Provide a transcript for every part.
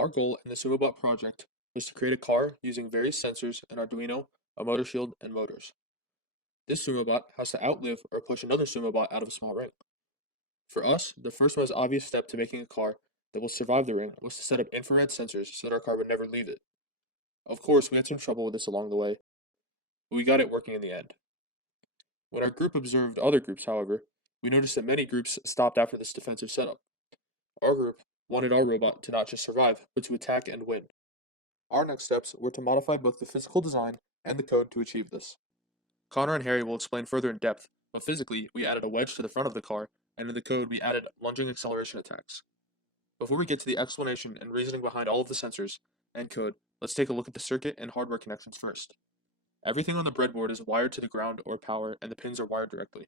Our goal in the Sumobot project is to create a car using various sensors, an Arduino, a motor shield, and motors. This Sumobot has to outlive or push another Sumobot out of a small ring. For us, the first most obvious step to making a car that will survive the ring was to set up infrared sensors so that our car would never leave it. Of course, we had some trouble with this along the way, but we got it working in the end. When our group observed other groups, however, we noticed that many groups stopped after this defensive setup. Our group wanted our robot to not just survive, but to attack and win. Our next steps were to modify both the physical design and the code to achieve this. Connor and Harry will explain further in depth, but physically, we added a wedge to the front of the car, and in the code, we added lunging acceleration attacks. Before we get to the explanation and reasoning behind all of the sensors and code, let's take a look at the circuit and hardware connections first. Everything on the breadboard is wired to the ground or power, and the pins are wired directly.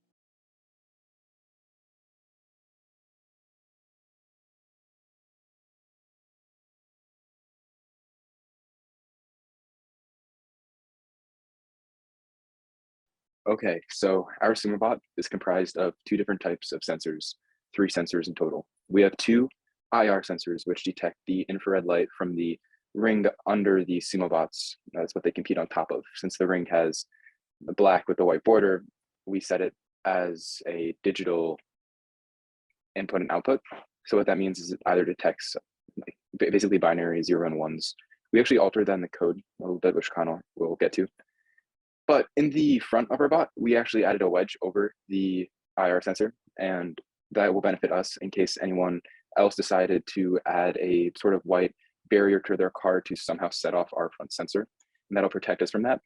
Okay, so our Sumobot is comprised of two different types of sensors, three sensors in total. We have two IR sensors, which detect the infrared light from the ring under the Sumobots. That's what they compete on top of. Since the ring has the black with the white border, we set it as a digital input and output. So what that means is it either detects basically binary 0 and 1s. We actually altered that in the code a little bit, which Connor will get to. But in the front of our bot, we actually added a wedge over the IR sensor, and that will benefit us in case anyone else decided to add a sort of white barrier to their car to somehow set off our front sensor, and that'll protect us from that.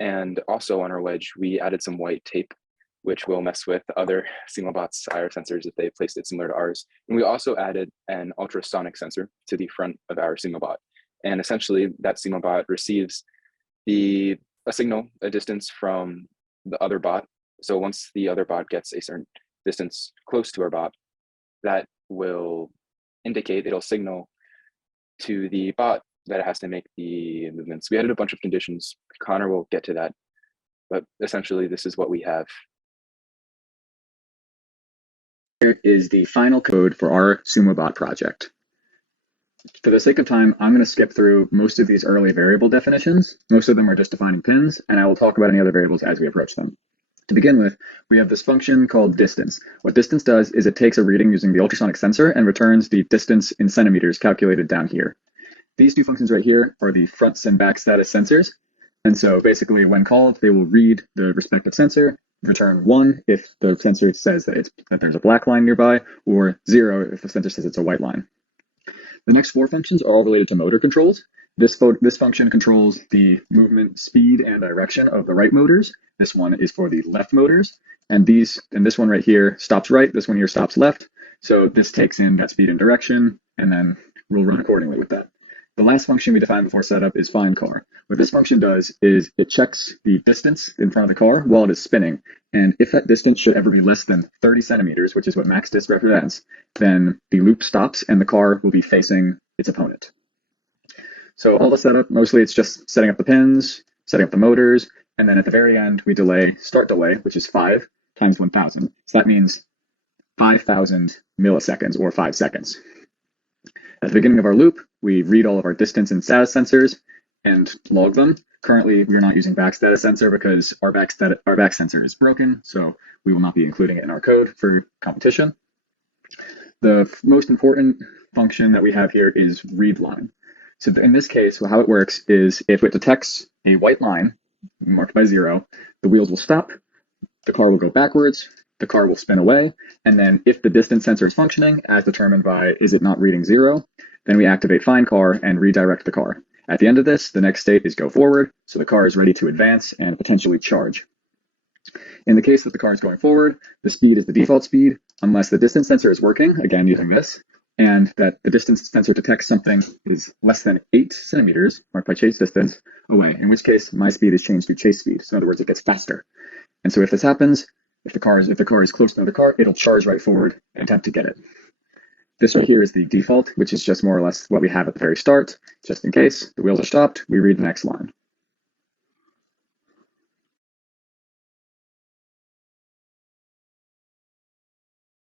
And also on our wedge, we added some white tape, which will mess with other Sumobots IR sensors if they placed it similar to ours. And we also added an ultrasonic sensor to the front of our Sumobot. And essentially that Sumobot receives a signal, a distance from the other bot. So once the other bot gets a certain distance close to our bot, that will indicate, it'll signal to the bot that it has to make the movements. We added a bunch of conditions. Connor will get to that, but essentially this is what we have. Here is the final code for our Sumobot project. For the sake of time, I'm going to skip through most of these early variable definitions. Most of them are just defining pins, and I will talk about any other variables as we approach them. To begin with, we have this function called distance. What distance does is it takes a reading using the ultrasonic sensor and returns the distance in centimeters calculated down here. These two functions right here are the front and back status sensors. And so basically when called, they will read the respective sensor, return 1 if the sensor says that there's a black line nearby, or 0 if the sensor says it's a white line. The next 4 functions are all related to motor controls. This function controls the movement, speed, and direction of the right motors. This one is for the left motors. And this one right here stops right, this one here stops left. So this takes in that speed and direction, and then we'll run accordingly with that. The last function we defined before setup is find car. What this function does is it checks the distance in front of the car while it is spinning. And if that distance should ever be less than 30 centimeters, which is what max dist represents, then the loop stops and the car will be facing its opponent. So all the setup, mostly it's just setting up the pins, setting up the motors, and then at the very end, we delay start delay, which is 5 times 1,000. So that means 5,000 milliseconds or 5 seconds. At the beginning of our loop, we read all of our distance and status sensors and log them. Currently, we are not using back status sensor because our back sensor is broken, so we will not be including it in our code for competition. The most important function that we have here is read line. So in this case, how it works is if it detects a white line marked by 0, the wheels will stop, the car will go backwards, the car will spin away, and then if the distance sensor is functioning as determined by is it not reading 0, then we activate find car and redirect the car. At the end of this, the next state is go forward, so the car is ready to advance and potentially charge. In the case that the car is going forward, the speed is the default speed unless the distance sensor is working, again using this, and that the distance sensor detects something is less than 8 centimeters, marked by chase distance, away, in which case my speed is changed to chase speed. So in other words, it gets faster. And so if this happens, if the car is close to another car, it'll charge right forward and attempt to get it. This right here is the default, which is just more or less what we have at the very start. Just in case the wheels are stopped, we read the next line.